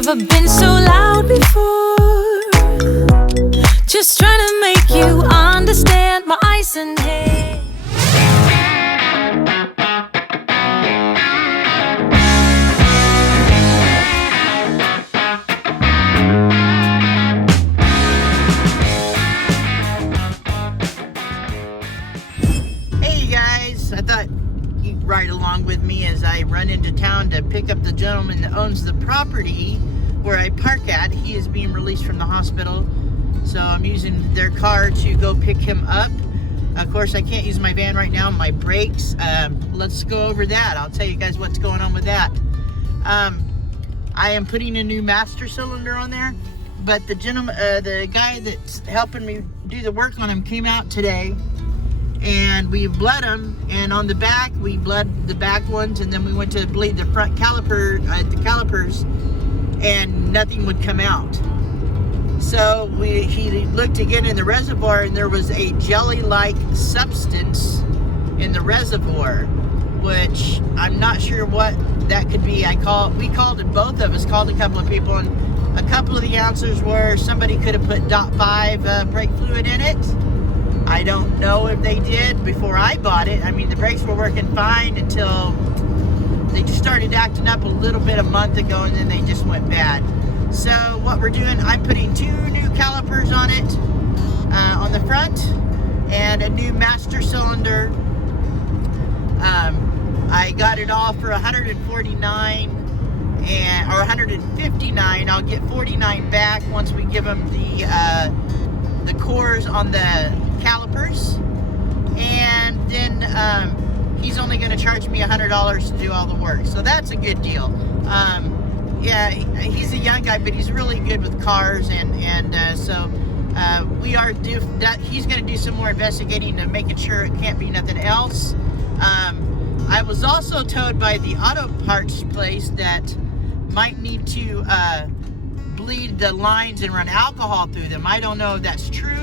never been so loud before. Just trying to make you understand my ice and hair. Hey guys, I thought you'd ride along with me as I run into town to pick up the gentleman that owns the property where I park at. He is being released from the hospital, so I'm using their car to go pick him up. Of course, I can't use my van right now, my brakes. Let's go over that. I'll tell you guys what's going on with that. I am putting a new master cylinder on there, but the gentleman, the guy that's helping me do the work on him came out today, and we bled them, and on the back we bled the back ones, and then we went to bleed the front calipers, and nothing would come out. So he looked again in the reservoir, and there was a jelly-like substance in the reservoir, which I'm not sure what that could be. We called it, both of us called a couple of people, and a couple of the answers were somebody could have put .5 brake fluid in it. I don't know if they did before I bought it. I mean, the brakes were working fine until they just started acting up a little bit a month ago, and then they just went bad. So what we're doing, I'm putting 2 new calipers on it, on the front, and a new master cylinder. I got it all for $149 or $159. I'll get $49 back once we give them the cores on the calipers, and then he's only going to charge me $100 to do all the work, so that's a good deal. Yeah, he's a young guy, but he's really good with cars, and so we are due that he's going to do some more investigating to making sure it can't be nothing else. I was also told by the auto parts place that might need to bleed the lines and run alcohol through them. I don't know if that's true,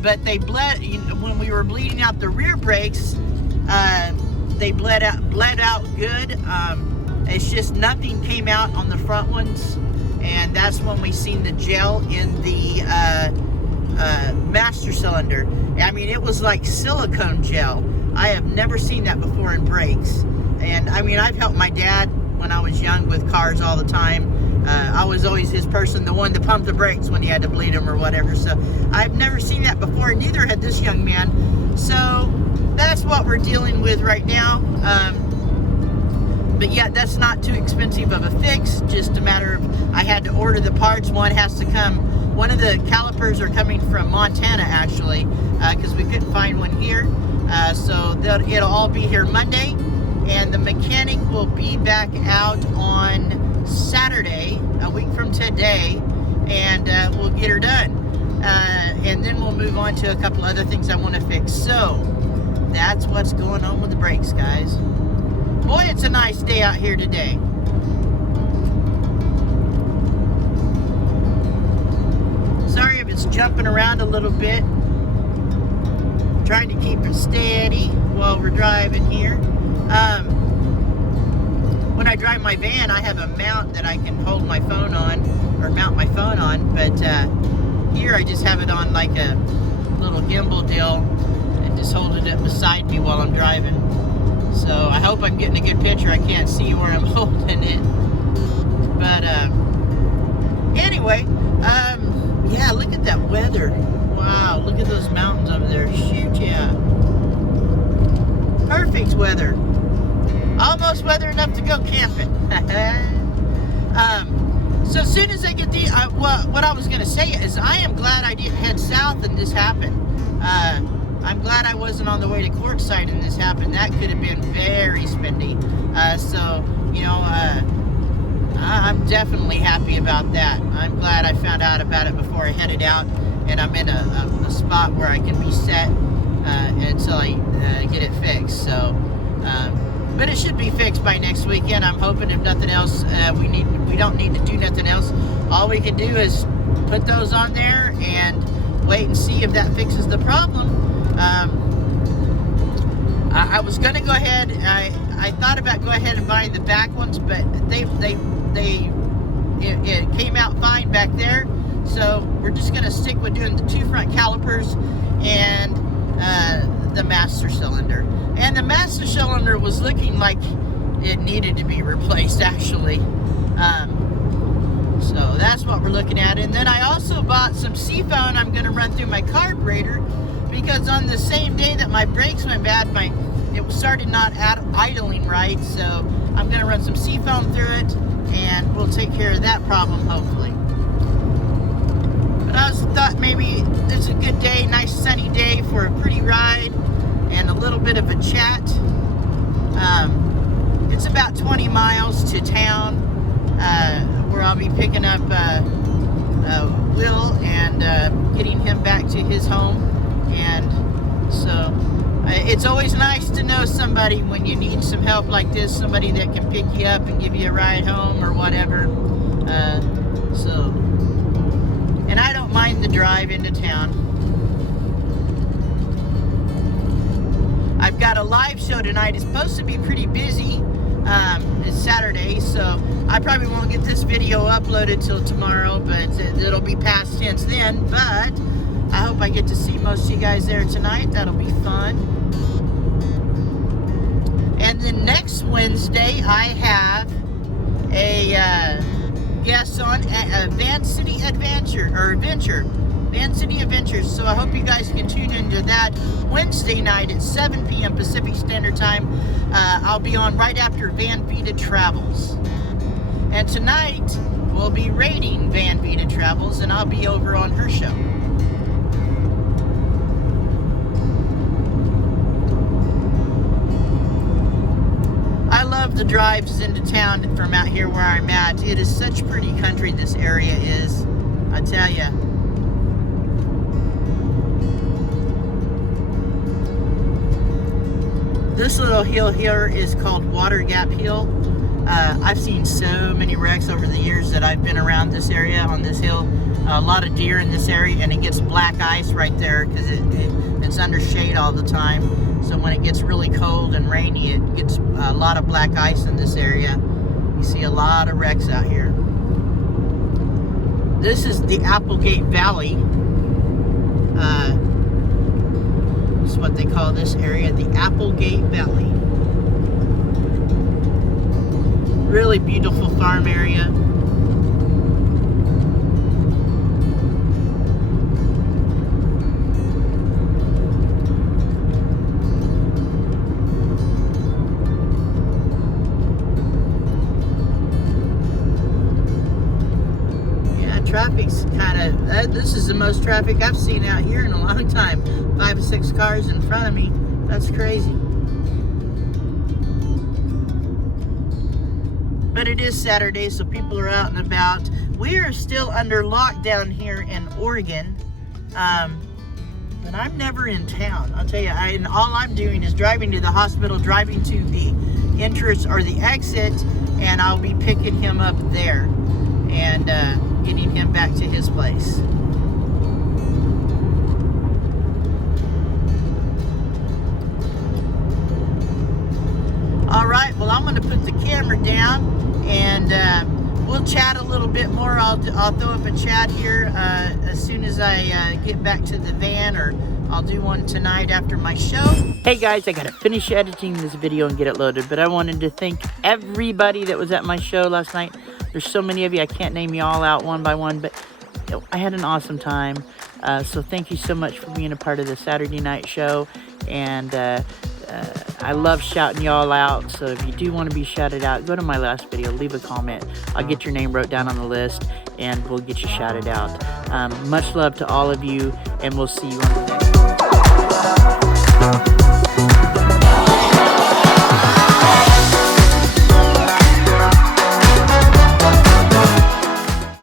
but they bled, when we were bleeding out the rear brakes, they bled out good. It's just nothing came out on the front ones, and that's when we seen the gel in the master cylinder. I mean, it was like silicone gel. I have never seen that before in brakes. And I mean, I've helped my dad when I was young with cars all the time. I was always his person, the one to pump the brakes when he had to bleed them or whatever. So I've never seen that before, neither had this young man. So that's what we're dealing with right now. But yeah, that's not too expensive of a fix, just a matter of I had to order the parts. One has to come, one of the calipers are coming from Montana actually, because we couldn't find one here. So it'll all be here Monday, and the mechanic will be back out on Saturday, a week from today, and we'll get her done. And then we'll move on to a couple other things I want to fix. So that's what's going on with the brakes, guys. Boy, it's a nice day out here today. Sorry if it's jumping around a little bit. Trying to keep it steady while we're driving here. When I drive my van, I have a mount that I can hold my phone on, or mount my phone on, but here I just have it on like a little gimbal deal and just hold it up beside me while I'm driving. So I hope I'm getting a good picture. I can't see where I'm holding it. But anyway, yeah, look at that weather. Wow, look at those mountains over there. Shoot, yeah. Perfect weather. Almost weather enough to go camping. So as soon as I get the, what I was going to say is I am glad I didn't head south and this happened. I'm glad I wasn't on the way to Quartzsite and this happened. That could have been very spendy. So, you know, I'm definitely happy about that. I'm glad I found out about it before I headed out, and I'm in a spot where I can be set until I get it fixed. So, but it should be fixed by next weekend. I'm hoping, if nothing else, we don't need to do nothing else. All we can do is put those on there and wait and see if that fixes the problem. I was gonna go ahead. I thought about going ahead and buying the back ones, but they it came out fine back there. So we're just going to stick with doing the 2 front calipers and the master cylinder. And the master cylinder was looking like it needed to be replaced, actually. So that's what we're looking at. And then I also bought some Seafoam I'm going to run through my carburetor, because on the same day that my brakes went bad, it started not idling right. So I'm going to run some Seafoam through it, and we'll take care of that problem, hopefully. But I also thought maybe it's a good day, nice sunny day for a pretty ride and a little bit of a chat. It's about 20 miles to town, where I'll be picking up Will and getting him back to his home. And so it's always nice to know somebody when you need some help like this, somebody that can pick you up and give you a ride home or whatever. And I don't mind the drive into town. I've got a live show tonight. It's supposed to be pretty busy. It's Saturday, so I probably won't get this video uploaded till tomorrow, but it'll be past tense then. But I hope I get to see most of you guys there tonight. That'll be fun. And then next Wednesday, I have a guest on Van City Adventure. Van City Adventures. So I hope you guys can tune into that Wednesday night at 7 p.m. Pacific Standard Time. I'll be on right after Van Vita Travels. And tonight, we'll be rating Van Vita Travels, and I'll be over on her show. I love the drives into town from out here where I'm at. It is such pretty country, this area is, I tell ya. This little hill here is called Water Gap Hill. I've seen so many wrecks over the years that I've been around this area on this hill. A lot of deer in this area, and it gets black ice right there because it's under shade all the time. So when it gets really cold and rainy, it gets a lot of black ice in this area. You see a lot of wrecks out here. This is the Applegate Valley. This is what they call this area, the Applegate Valley. Really beautiful farm area. Traffic's kind of, this is the most traffic I've seen out here in a long time. 5 or 6 cars in front of me. That's crazy. But it is Saturday, so people are out and about. We are still under lockdown here in Oregon. But I'm never in town. I'll tell you, and all I'm doing is driving to the hospital, driving to the entrance or the exit, and I'll be picking him up there and getting him back to his place. All right, well, I'm going to put the camera down, and we'll chat a little bit more. I'll throw up a chat here as soon as I get back to the van, or I'll do one tonight after my show. Hey guys, I gotta finish editing this video and get it loaded, but I wanted to thank everybody that was at my show last night. There's so many of you, I can't name you all out one by one, but I had an awesome time. So thank you so much for being a part of the Saturday night show. And I love shouting y'all out. So if you do want to be shouted out, go to my last video, leave a comment. I'll get your name wrote down on the list, and we'll get you shouted out. Much love to all of you, and we'll see you on the next one.